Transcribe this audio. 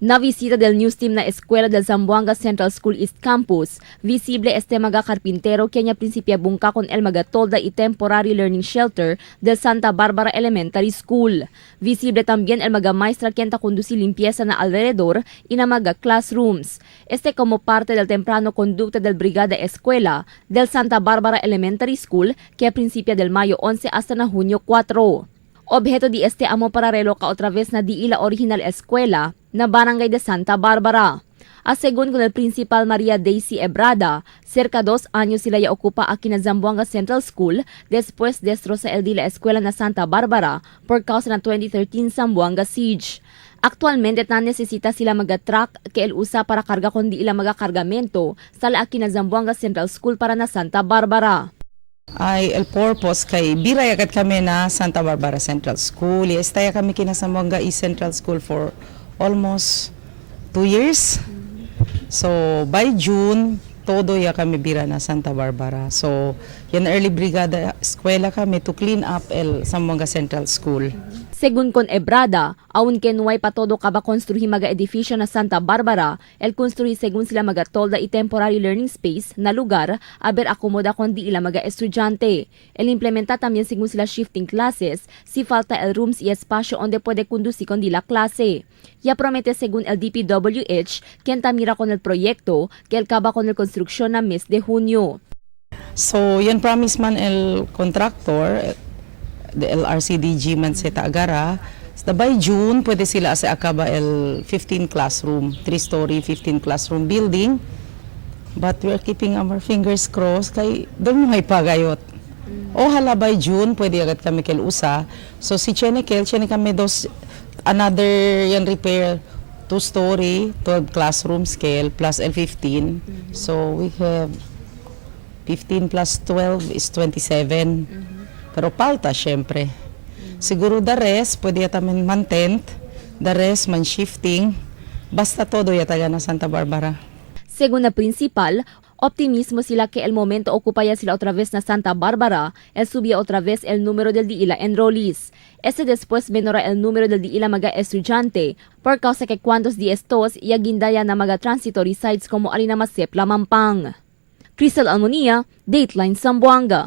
Na visita del news team na Escuela del Zamboanga Central School East Campus, visible este mga karpintero kanya prinsipya bungka con el magatolda y temporary learning shelter del Santa Barbara Elementary School. Visible también el mga maestra quien ta conduci limpieza na alrededor y na mga classrooms. Este como parte del temprano conducta del Brigada Escuela del Santa Barbara Elementary School que a prinsipya del Mayo 11 hasta na Hunyo 4. Objeto di este amo paralelo ka otra vez na di ila original eskwela na Barangay de Santa Barbara. Asegun con el principal Maria Daisy Ebrada, cerca 2 años sila ya ocupa aquí na Zamboanga Central School después destroza el di la eskwela na Santa Barbara por causa na 2013 Zamboanga siege. Actualmente tan necesita sila mag-truck que el usa para karga kundi ila magakargamento sa la aquí na Zamboanga Central School para na Santa Barbara. Ay, el purpose kay biray agad kami na Santa Barbara Central School. Estaya kami kina Zamboanga East Central School for almost 2 years. So, by June, todo ya kami bira na Santa Barbara. So, yan early brigada eskwela kami to clean up el Zamboanga Central School. Según con Ebrada, aun que nuay patodo ka ba konstruhi maga edifisyo na Santa Barbara, el konstruhi según sila magatolda y temporary learning space na lugar aber akomoda kon di ila maga estudyante. El implementa también según sila shifting classes, si falta el rooms y espasyo onde puede conducir con di la klase. Ya promete según el DPWH, quien tamira con el proyecto, que el kaba con el construksyon na mes de Hunyo. So, yan promise man el contractor, the LRCDG man sa Taagara, by June, pwede sila sa akaba el 15 classroom, 3-story, 15 classroom building. But we're keeping our fingers crossed kay doon may pagayot. O hala by June, pwede agad kami kel usa. So si Chene kami another yan repair, 2-story, 12 classroom scale plus L15. So we have 15 plus 12 is 27. Pero palta, syempre. Siguro the rest, pwede yata man tent, the rest man shifting, basta todo yata na Santa Barbara. Según na principal, optimismo sila que el momento ocupaya sila otra vez na Santa Barbara, el subía otra vez el número del di ila enrollees. Este después menora el número del di ila maga estudyante, por causa que cuantos di estos y agindaya na maga transitory sites como Alinamasep, Lamampang. Crystal Almonia, Dateline Zamboanga.